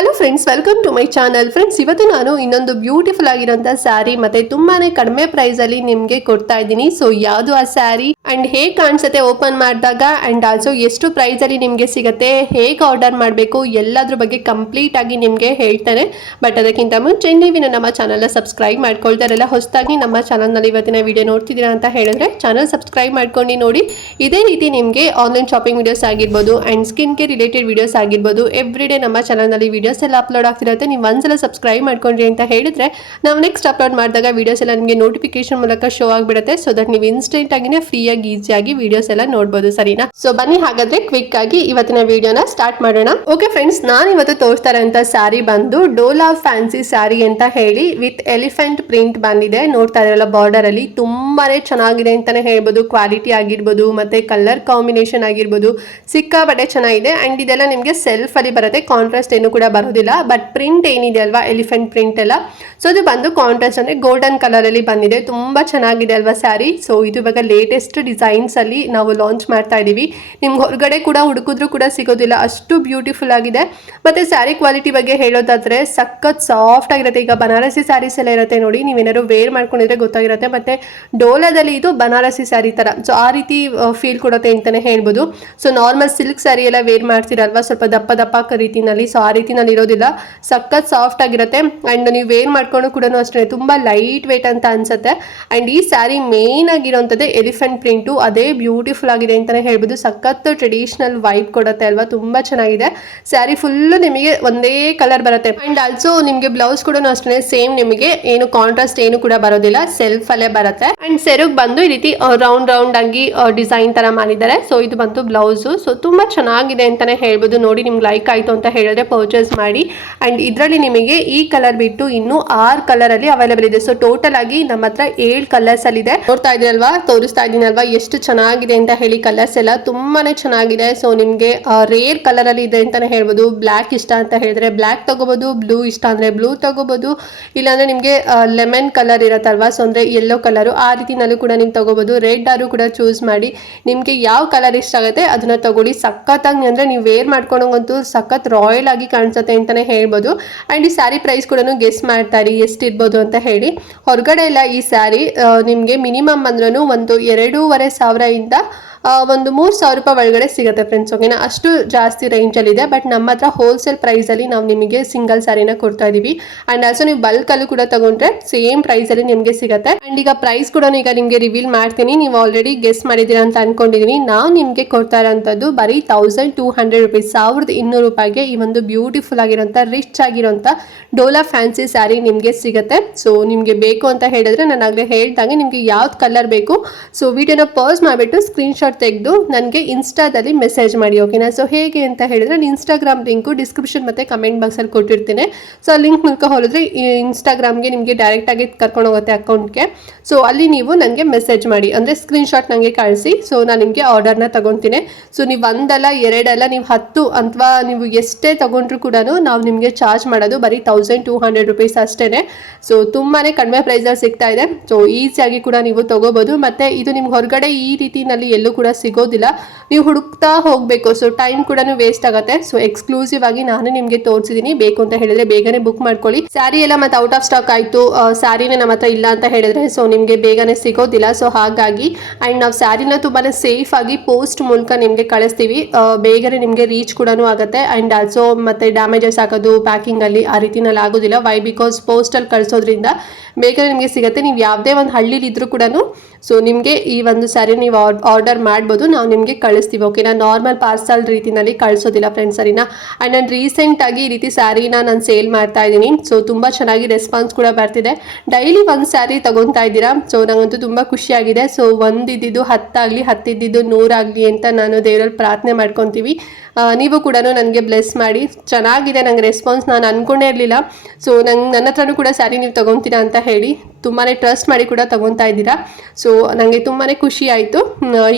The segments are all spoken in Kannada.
Hello friends, welcome to my channel. Friends, ಇವತ್ತು ನಾನು ಇನ್ನೊಂದು ಬ್ಯೂಟಿಫುಲ್ ಆಗಿರೋಂಥ ಸ್ಯಾರಿ ಮತ್ತೆ ತುಂಬಾನೇ ಕಡಿಮೆ ಪ್ರೈಸ್ ಅಲ್ಲಿ ನಿಮ್ಗೆ ಕೊಡ್ತಾ ಇದ್ದೀನಿ. ಸೊ ಯಾವುದು ಆ ಸ್ಯಾರಿ ಅಂಡ್ ಹೇಗೆ ಕಾಣಿಸುತ್ತೆ ಓಪನ್ ಮಾಡಿದಾಗ ಅಂಡ್ ಆಲ್ಸೋ ಎಷ್ಟು ಪ್ರೈಸ್ ಅಲ್ಲಿ ನಿಮ್ಗೆ ಸಿಗುತ್ತೆ, ಹೇಗೆ ಆರ್ಡರ್ ಮಾಡಬೇಕು, ಎಲ್ಲದ್ರ ಬಗ್ಗೆ ಕಂಪ್ಲೀಟ್ ಆಗಿ ನಿಮ್ಗೆ ಹೇಳ್ತಾನೆ. ಬಟ್ ಅದಕ್ಕಿಂತ ಮುಂಚೆ ನೀವು ನಮ್ಮ ಚಾನಲ್ ಸಬ್ಸ್ಕ್ರೈಬ್ ಮಾಡ್ಕೊಳ್ತಾರಲ್ಲ, ಹೊಸದಾಗಿ ನಮ್ಮ ಚಾನಲ್ ನಲ್ಲಿ ಇವತ್ತಿನ ವಿಡಿಯೋ ನೋಡ್ತಿದ್ದೀರಾ ಅಂತ ಹೇಳಿದ್ರೆ ಚಾನಲ್ ಸಬ್ಸ್ಕ್ರೈಬ್ ಮಾಡ್ಕೊಂಡು ನೋಡಿ. ಇದೇ ರೀತಿ ನಿಮ್ಗೆ ಆನ್ಲೈನ್ ಶಾಪಿಂಗ್ ವಿಡಿಯೋಸ್ ಆಗಿರ್ಬೋದು and skin care related videos ಆಗಿರ್ಬೋದು ಎವ್ರಿ ಡೇ ನಮ್ಮ ಚಾನಲ್ ನಲ್ಲಿ ವಿಡಿಯೋಸ್ ಎಲ್ಲ ಅಪ್ಲೋಡ್ ಆಗ್ತಿರುತ್ತೆ. ನೀವು ಒಂದ್ಸಲ ಸಬ್ಸ್ಕ್ರೈಬ್ ಮಾಡ್ಕೊಂಡ್ರಿ ಅಂತ ಹೇಳಿದ್ರೆ ನಾವು ನೆಕ್ಸ್ಟ್ ಅಪ್ಲೋಡ್ ಮಾಡಿದಾಗ ವಿಡಿಯೋಸ್ ಎಲ್ಲ ನಿಮಗೆ ನೋಟಿಫಿಕೇಶನ್ ಮೂಲಕ ಶೋ ಆಗಿಬಿಡುತ್ತೆ. ಸೊ ದಟ್ ನೀವು ಇನ್ಸ್ಟೆಂಟ್ ಆಗಿನೇ ಫ್ರೀ ಆಗಿ ಈಸಿಯಾಗಿ ವಿಡಿಯೋಸ್ ಎಲ್ಲ ನೋಡಬಹುದು. ಸರಿನಾ? ಸೊ ಬನ್ನಿ ಹಾಗಾದ್ರೆ ಕ್ವಿಕ್ ಆಗಿ ಇವತ್ತಿನ ವಿಡಿಯೋನ ಸ್ಟಾರ್ಟ್ ಮಾಡೋಣ. ಓಕೆ ಫ್ರೆಂಡ್ಸ್, ನಾನು ಇವತ್ತು ತೋರಿಸ್ತಾ ಇರೋಂಥ ಸ್ಯಾರಿ ಬಂದು ಡೋಲಾ ಫ್ಯಾನ್ಸಿ ಸ್ಯಾರಿ ಅಂತ ಹೇಳಿ ವಿತ್ ಎಲಿಫೆಂಟ್ ಪ್ರಿಂಟ್ ಬಂದಿದೆ. ನೋಡ್ತಾ ಇರಲ್ಲ ಬಾರ್ಡರ್ ಅಲ್ಲಿ ತುಂಬಾನೇ ಚೆನ್ನಾಗಿದೆ ಅಂತಾನೆ ಹೇಳ್ಬೋದು. ಕ್ವಾಲಿಟಿ ಆಗಿರ್ಬೋದು ಮತ್ತೆ ಕಲರ್ ಕಾಂಬಿನೇಷನ್ ಆಗಿರ್ಬೋದು ಸಿಕ್ಕಾಪಟ್ಟೆ ಚೆನ್ನಾಗಿದೆ. ಅಂಡ್ ಇದೆಲ್ಲ ನಿಮಗೆ ಸೆಲ್ಫ್ ಅಲ್ಲಿ ಬರುತ್ತೆ, ಕಾಂಟ್ರಾಸ್ಟ್ ಏನು ಕೂಡ ಬರೋದಿಲ್ಲ. ಬಟ್ ಪ್ರಿಂಟ್ ಏನಿದೆ ಅಲ್ವಾ, ಎಲಿಫೆಂಟ್ ಪ್ರಿಂಟ್ ಎಲ್ಲ, ಸೊ ಇದು ಬಂದು ಕಾಂಟ್ರಾಸ್ಟ್ ಅಂದ್ರೆ ಗೋಲ್ಡನ್ ಕಲರ್ ಅಲ್ಲಿ ಬಂದಿದೆ. ತುಂಬಾ ಚೆನ್ನಾಗಿದೆ ಅಲ್ವಾ ಸ್ಯಾರಿ. ಸೊ ಇದು ಇವಾಗ ಲೇಟೆಸ್ಟ್ ಡಿಸೈನ್ಸ್ ಅಲ್ಲಿ ನಾವು ಲಾಂಚ್ ಮಾಡ್ತಾ ಇದೀವಿ. ನಿಮ್ಗೆ ಹೊರಗಡೆ ಕೂಡ ಹುಡುಕಿದ್ರು ಕೂಡ ಸಿಗೋದಿಲ್ಲ, ಅಷ್ಟು ಬ್ಯೂಟಿಫುಲ್ ಆಗಿದೆ. ಮತ್ತೆ ಸ್ಯಾರಿ ಕ್ವಾಲಿಟಿ ಬಗ್ಗೆ ಹೇಳೋದಾದ್ರೆ ಸಖತ್ ಸಾಫ್ಟ್ ಆಗಿರುತ್ತೆ. ಈಗ ಬನಾರಸಿ ಸ್ಯಾರೀಸ್ ಎಲ್ಲ ಇರುತ್ತೆ ನೋಡಿ, ನೀವೇನಾದ್ರು ವೇರ್ ಮಾಡ್ಕೊಂಡಿದ್ರೆ ಗೊತ್ತಾಗಿರುತ್ತೆ. ಮತ್ತೆ ಡೋಲಾದಲ್ಲಿ ಇದು ಬನಾರಸಿ ಸ್ಯಾರಿ ತರ, ಸೊ ಆ ರೀತಿ ಫೀಲ್ ಕೊಡುತ್ತೆ ಅಂತಾನೆ ಹೇಳ್ಬೋದು. ಸೊ ನಾರ್ಮಲ್ ಸಿಲ್ಕ್ ಸ್ಯಾರಿ ಎಲ್ಲ ವೇರ್ ಮಾಡ್ತೀರಲ್ವಾ, ಸ್ವಲ್ಪ ದಪ್ಪ ದಪ್ಪ ರೀತಿನಲ್ಲಿ, ಸೊ ಆ ರೀತಿನಲ್ಲಿ ಇರೋದಿಲ್ಲ, ಸಖತ್ ಸಾಫ್ಟ್ ಆಗಿರುತ್ತೆ. ಅಂಡ್ ನೀವು ವೇರ್ ಮಾಡ್ಕೊಂಡು ಕೂಡ ಅಷ್ಟೇ ತುಂಬಾ ಲೈಟ್ ವೇಟ್ ಅಂತ ಅನ್ಸುತ್ತೆ. ಅಂಡ್ ಈ ಸ್ಯಾರಿ ಮೇನ್ ಆಗಿರೋಂಥದ್ದೇ ಎಲಿಫೆಂಟ್ ಪ್ರಿಂಟು, ಅದೇ ಬ್ಯೂಟಿಫುಲ್ ಆಗಿದೆ ಅಂತಾನೆ ಹೇಳ್ಬೋದು. ಸಖತ್ ಟ್ರೆಡಿಷನಲ್ ವೈಬ್ ಕೊಡುತ್ತೆ ಅಲ್ವಾ, ತುಂಬಾ ಚೆನ್ನಾಗಿದೆ. ಸ್ಯಾರಿ ಫುಲ್ ನಿಮಗೆ ಒಂದೇ ಕಲರ್ ಬರುತ್ತೆ. ಅಂಡ್ ಆಲ್ಸೋ ನಿಮಗೆ ಬ್ಲೌಸ್ ಕೂಡ ಅಷ್ಟೇ ಸೇಮ್, ನಿಮಗೆ ಏನು ಕಾಂಟ್ರಾಸ್ಟ್ ಏನು ಕೂಡ ಬರೋದಿಲ್ಲ, ಸೆಲ್ಫ್ ಅಲ್ಲೇ ಬರುತ್ತೆ. ಅಂಡ್ ಸೆರಗ್ ಬಂದು ಈ ರೀತಿ ರೌಂಡ್ ರೌಂಡ್ ಆಗಿ ಡಿಸೈನ್ ತರ ಮಾಡಿದ್ದಾರೆ. ಸೊ ಇದು ಬಂತು ಬ್ಲೌಸ್. ಸೊ ತುಂಬಾ ಚೆನ್ನಾಗಿದೆ ಅಂತಾನೆ ಹೇಳ್ಬೋದು. ನೋಡಿ ನಿಮ್ಗೆ ಲೈಕ್ ಆಯ್ತು ಅಂತ ಹೇಳಿದ್ರೆ ಪರ್ಚೇಸ್ ಮಾಡಿ. ಅಂಡ್ ಇದರಲ್ಲಿ ನಿಮಗೆ ಈ ಕಲರ್ ಬಿಟ್ಟು ಇನ್ನು 6 ಕಲರ್ ಅಲ್ಲಿ ಅವೈಲೇಬಲ್ ಇದೆ. ಸೊ ಟೋಟಲ್ ಆಗಿ ನಮ್ಮ ಹತ್ರ 7 ಕಲರ್ಸ್ ಅಲ್ಲಿ ಇದೆ. ನೋಡ್ತಾ ಇದೀರಲ್ವಾ, ತೋರಿಸ್ತಾ ಇದೀನಲ್ವಾ ಎಷ್ಟು ಚೆನ್ನಾಗಿದೆ ಅಂತ ಹೇಳಿ. ಕಲರ್ಸ್ ಎಲ್ಲ ತುಂಬಾನೇ ಚೆನ್ನಾಗಿದೆ. ಸೊ ನಿಮ್ಗೆ ರೇರ್ ಕಲರ್ ಅಲ್ಲಿ ಇದೆ ಅಂತಾನೆ ಹೇಳ್ಬೋದು. ಬ್ಲಾಕ್ ಇಷ್ಟ ಅಂತ ಹೇಳಿದ್ರೆ ಬ್ಲಾಕ್ ತಗೋಬಹುದು, ಬ್ಲೂ ಇಷ್ಟ ಅಂದ್ರೆ ಬ್ಲೂ ತಗೋಬಹುದು, ಇಲ್ಲಾಂದ್ರೆ ನಿಮ್ಗೆ ಲೆಮನ್ ಕಲರ್ ಇರತ್ತಲ್ವಾ, ಸೊ ಅಂದ್ರೆ ಯೆಲ್ಲೋ ಕಲರ್, ಆ ರೀತಿನಲ್ಲೂ ಕೂಡ ನೀವು ತಗೋಬಹುದು. ರೆಡ್ ಆರು ಕೂಡ ಚೂಸ್ ಮಾಡಿ, ನಿಮ್ಗೆ ಯಾವ ಕಲರ್ ಇಷ್ಟ ಆಗುತ್ತೆ ಅದನ್ನ ತಗೊಳ್ಳಿ. ಸಖತ್ತಾಗಿ ಅಂದ್ರೆ ನೀವು ವೇರ್ ಮಾಡ್ಕೊಂಡಂತೂ ಸಖತ್ ರಾಯಲ್ ಆಗಿ ಕಾಣಿಸುತ್ತೆ ಅಂತಾನೆ ಹೇಳ್ಬೋದು. ಅಂಡ್ ಈ ಸ್ಯಾರಿ ಪ್ರೈಸ್ ಕೂಡ ಗೆಸ್ ಮಾಡ್ತಾರೆ ಎಷ್ಟಿರ್ಬೋದು ಅಂತ ಹೇಳಿ. ಹೊರಗಡೆ ಎಲ್ಲ ಈ ಸ್ಯಾರಿ ನಿಮ್ಗೆ ಮಿನಿಮಮ್ ಅಂದ್ರೂ ಒಂದು 2,500 ಇಂದ ಒಂದು 3,000 ರೂಪಾಯಿ ಒಳಗಡೆ ಸಿಗುತ್ತೆ ಫ್ರೆಂಡ್ಸ್. ಓಕೆನಾ? ಅಷ್ಟು ಜಾಸ್ತಿ ರೇಂಜಲ್ಲಿ ಇದೆ. ಬಟ್ ನಮ್ಮ ಹತ್ರ ಹೋಲ್ಸೇಲ್ ಪ್ರೈಸಲ್ಲಿ ನಾವು ನಿಮಗೆ ಸಿಂಗಲ್ ಸ್ಯಾರಿನ ಕೊಡ್ತಾ ಇದೀವಿ. ಅಂಡ್ ಆಲ್ಸೋ ನೀವು ಬಲ್ಕಲ್ಲೂ ಕೂಡ ತಗೊಂಡ್ರೆ ಸೇಮ್ ಪ್ರೈಸಲ್ಲಿ ನಿಮಗೆ ಸಿಗುತ್ತೆ. ಅಂಡ್ ಈಗ ಪ್ರೈಸ್ ಕೂಡ ಈಗ ನಿಮಗೆ ರಿವೀಲ್ ಮಾಡ್ತೀನಿ. ನೀವು ಆಲ್ರೆಡಿ ಗೆಸ್ ಮಾಡಿದ್ದೀರಾ ಅಂತ ಅನ್ಕೊಂಡಿದೀನಿ. ನಾವು ನಿಮಗೆ ಕೊಡ್ತಾ ಇರೋಂಥದ್ದು ಬರೀ 1,200 ರುಪೀಸ್, 1,200 ರೂಪಾಯಿಗೆ ಈ ಒಂದು ಬ್ಯೂಟಿಫುಲ್ ಆಗಿರೋಂಥ ರಿಚ್ ಆಗಿರೋಂಥ ಡೋಲಾ ಫ್ಯಾನ್ಸಿ ಸ್ಯಾರಿ ನಿಮಗೆ ಸಿಗುತ್ತೆ. ಸೊ ನಿಮಗೆ ಬೇಕು ಅಂತ ಹೇಳಿದ್ರೆ ನಾನು ಆಗಲೇ ಹೇಳ್ದಂಗೆ ನಿಮಗೆ ಯಾವ್ದು ಕಲರ್ ಬೇಕು, ಸೊ ವಿಡಿಯೋನ ಪಾಸ್ ಮಾಡಿಬಿಟ್ಟು ಸ್ಕ್ರೀನ್ಶಾಟ್ ತೆಗೆದು ನನಗೆ ಇನ್ಸ್ಟಾದಲ್ಲಿ ಮೆಸೇಜ್ ಮಾಡಿ. ಓಕೆನಾ? ಸೊ ಹೇಗೆ ಅಂತ ಹೇಳಿದ್ರೆ ಇನ್ಸ್ಟಾಗ್ರಾಮ್ ಲಿಂಕು ಡಿಸ್ಕ್ರಿಪ್ಷನ್ ಮತ್ತೆ ಕಮೆಂಟ್ ಬಾಕ್ಸ್ ಅಲ್ಲಿ ಕೊಟ್ಟಿರ್ತೀನಿ. ಸೊ ಆ ಲಿಂಕ್ ಮೂಲಕ ಹೋಲಿದ್ರೆ ಇನ್ಸ್ಟಾಗ್ರಾಮ್ಗೆ ನಿಮಗೆ ಡೈರೆಕ್ಟ್ ಆಗಿ ಕರ್ಕೊಂಡು ಹೋಗುತ್ತೆ ಅಕೌಂಟ್ಗೆ. ಸೊ ಅಲ್ಲಿ ನೀವು ನನಗೆ ಮೆಸೇಜ್ ಮಾಡಿ, ಅಂದ್ರೆ ಸ್ಕ್ರೀನ್ಶಾಟ್ ನನಗೆ ಕಳಿಸಿ. ಸೊ ನಾನು ನಿಮಗೆ ಆರ್ಡರ್ನ ತಗೊತೀನಿ. ಸೊ ನೀವು ಒಂದಲ್ಲ ಎರಡಲ್ಲ, ನೀವು 10 ಅಥವಾ ನೀವು ಎಷ್ಟೇ ತಗೊಂಡ್ರು ಕೂಡ ನಾವು ನಿಮಗೆ ಚಾರ್ಜ್ ಮಾಡೋದು ಬರೀ 1,200 ರುಪೀಸ್ ಅಷ್ಟೇನೆ. ಸೊ ತುಂಬಾನೇ ಕಡಿಮೆ ಪ್ರೈಸಲ್ಲಿ ಸಿಗ್ತಾ ಇದೆ. ಸೊ ಈಸಿಯಾಗಿ ಕೂಡ ನೀವು ತಗೋಬಹುದು. ಮತ್ತೆ ಇದು ನಿಮ್ಗೆ ಹೊರಗಡೆ ಈ ರೀತಿನಲ್ಲಿ ಎಲ್ಲೂ ಕೂಡ ಸಿಗೋದಿಲ್ಲ, ನೀವು ಹುಡುಕ್ತಾ ಹೋಗಬೇಕು. ಸೊ ಟೈಮ್ ಕೂಡ ವೇಸ್ಟ್ ಆಗುತ್ತೆ. ಸೊ ಎಕ್ಸ್ಕ್ಲೂಸಿವ್ ಆಗಿ ನಾನು ನಿಮಗೆ ತೋರಿಸಿದೀನಿ. ಬೇಕು ಅಂತ ಹೇಳಿದ್ರೆ ಬೇಗನೆ ಬುಕ್ ಮಾಡ್ಕೊಳ್ಳಿ. ಸ್ಯಾರಿ ಎಲ್ಲ ಮತ್ತೆ ಔಟ್ ಆಫ್ ಸ್ಟಾಕ್ ಆಯ್ತು, ಸ್ಯಾರಿನೇ ನಮ್ಮ ಹತ್ರ ಇಲ್ಲ ಅಂತ ಹೇಳಿದ್ರೆ ಸೊ ನಿಮಗೆ ಬೇಗನೆ ಸಿಗೋದಿಲ್ಲ. ಸೊ ಹಾಗಾಗಿ ಅಂಡ್ ನಾವು ಸ್ಯಾರಿನ ತುಂಬಾನೇ ಸೇಫ್ ಆಗಿ ಪೋಸ್ಟ್ ಮೂಲಕ ನಿಮಗೆ ಕಳಿಸ್ತೀವಿ. ಬೇಗನೆ ನಿಮಗೆ ರೀಚ್ ಕೂಡ ಆಗುತ್ತೆ. ಅಂಡ್ ಆಲ್ಸೋ ಮತ್ತೆ ಡ್ಯಾಮೇಜಸ್ ಆಗೋದು ಪ್ಯಾಕಿಂಗ್ ಅಲ್ಲಿ ಆ ರೀತಿನಲ್ಲಿ ಆಗೋದಿಲ್ಲ. ವೈ ಬಿಕಾಸ್ ಪೋಸ್ಟ್ ಅಲ್ಲಿ ಕಳಿಸೋದ್ರಿಂದ ಬೇಗನೆ ನಿಮಗೆ ಸಿಗುತ್ತೆ. ನೀವು ಯಾವುದೇ ಒಂದು ಹಳ್ಳಿಲಿ ಇದ್ರೂ ಕೂಡ ಸೊ ನಿಮಗೆ ಈ ಒಂದು ಸ್ಯಾರಿ ನೀವು ಆರ್ಡರ್ ಮಾಡ್ಬೋದು, ನಾವು ನಿಮಗೆ ಕಳಿಸ್ತೀವಿ. ಓಕೆನಾ? ನಾರ್ಮಲ್ ಪಾರ್ಸಲ್ ರೀತಿನಲ್ಲಿ ಕಳಿಸೋದಿಲ್ಲ ಫ್ರೆಂಡ್ಸ್. ಸರಿನಾ? ಅಂಡ್ ನಾನು ರೀಸೆಂಟ್ ಆಗಿ ಈ ರೀತಿ ಸ್ಯಾರಿನ ನಾನು ಸೇಲ್ ಮಾಡ್ತಾ ಇದ್ದೀನಿ. ಸೊ ತುಂಬಾ ಚೆನ್ನಾಗಿ ರೆಸ್ಪಾನ್ಸ್ ಕೂಡ ಬರ್ತಿದೆ. ಡೈಲಿ ಒಂದು ಸ್ಯಾರಿ ತಗೊತಾ ಇದ್ದೀರಾ, ಸೊ ನಂಗಂತೂ ತುಂಬಾ ಖುಷಿಯಾಗಿದೆ. ಸೊ ಒಂದಿದ್ದು 10 ಆಗಲಿ, 10 ಇದ್ದಿದ್ದು 100 ಆಗಲಿ ಅಂತ ನಾನು ದೇವರಲ್ಲಿ ಪ್ರಾರ್ಥನೆ ಮಾಡ್ಕೊತೀವಿ. ನೀವು ಕೂಡ ನನಗೆ ಬ್ಲೆಸ್ ಮಾಡಿ. ಚೆನ್ನಾಗಿದೆ ನಂಗೆ ರೆಸ್ಪಾನ್ಸ್, ನಾನು ಅನ್ಕೊಂಡೇ ಇರಲಿಲ್ಲ. ಸೊ ನನ್ನ ಹತ್ರನೂ ಕೂಡ ಸ್ಯಾರಿ ನೀವು ತಗೊತೀರಾ ಅಂತ ಹೇಳಿ ತುಂಬಾ ಟ್ರಸ್ಟ್ ಮಾಡಿ ಕೂಡ ತಗೊತಾ ಇದ್ದೀರಾ. ಸೊ ನನಗೆ ತುಂಬಾ ಖುಷಿ ಆಯಿತು.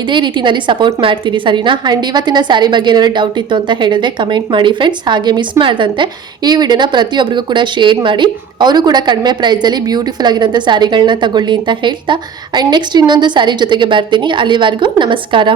ಇದೇ ರೀತಿಯಲ್ಲಿ ಸಪೋರ್ಟ್ ಮಾಡ್ತೀರಿ. ಸರಿನಾ? ಆ್ಯಂಡ್ ಇವತ್ತಿನ ಸ್ಯಾರಿ ಬಗ್ಗೆ ಏನಾದ್ರು ಡೌಟ್ ಇತ್ತು ಅಂತ ಹೇಳಿದ್ರೆ ಕಮೆಂಟ್ ಮಾಡಿ ಫ್ರೆಂಡ್ಸ್. ಹಾಗೆ ಮಿಸ್ ಮಾಡ್ದಂತೆ ಈ ವಿಡಿಯೋನ ಪ್ರತಿಯೊಬ್ಬರಿಗೂ ಕೂಡ ಶೇರ್ ಮಾಡಿ, ಅವರು ಕೂಡ ಕಡಿಮೆ ಪ್ರೈಸಲ್ಲಿ ಬ್ಯೂಟಿಫುಲ್ ಆಗಿರೋಂಥ ಸ್ಯಾರಿಗಳನ್ನ ತಗೊಳ್ಳಿ ಅಂತ ಹೇಳ್ತಾ, ಆ್ಯಂಡ್ ನೆಕ್ಸ್ಟ್ ಇನ್ನೊಂದು ಸ್ಯಾರಿ ಜೊತೆಗೆ ಬರ್ತೀನಿ. ಅಲ್ಲಿವರೆಗೂ ನಮಸ್ಕಾರ.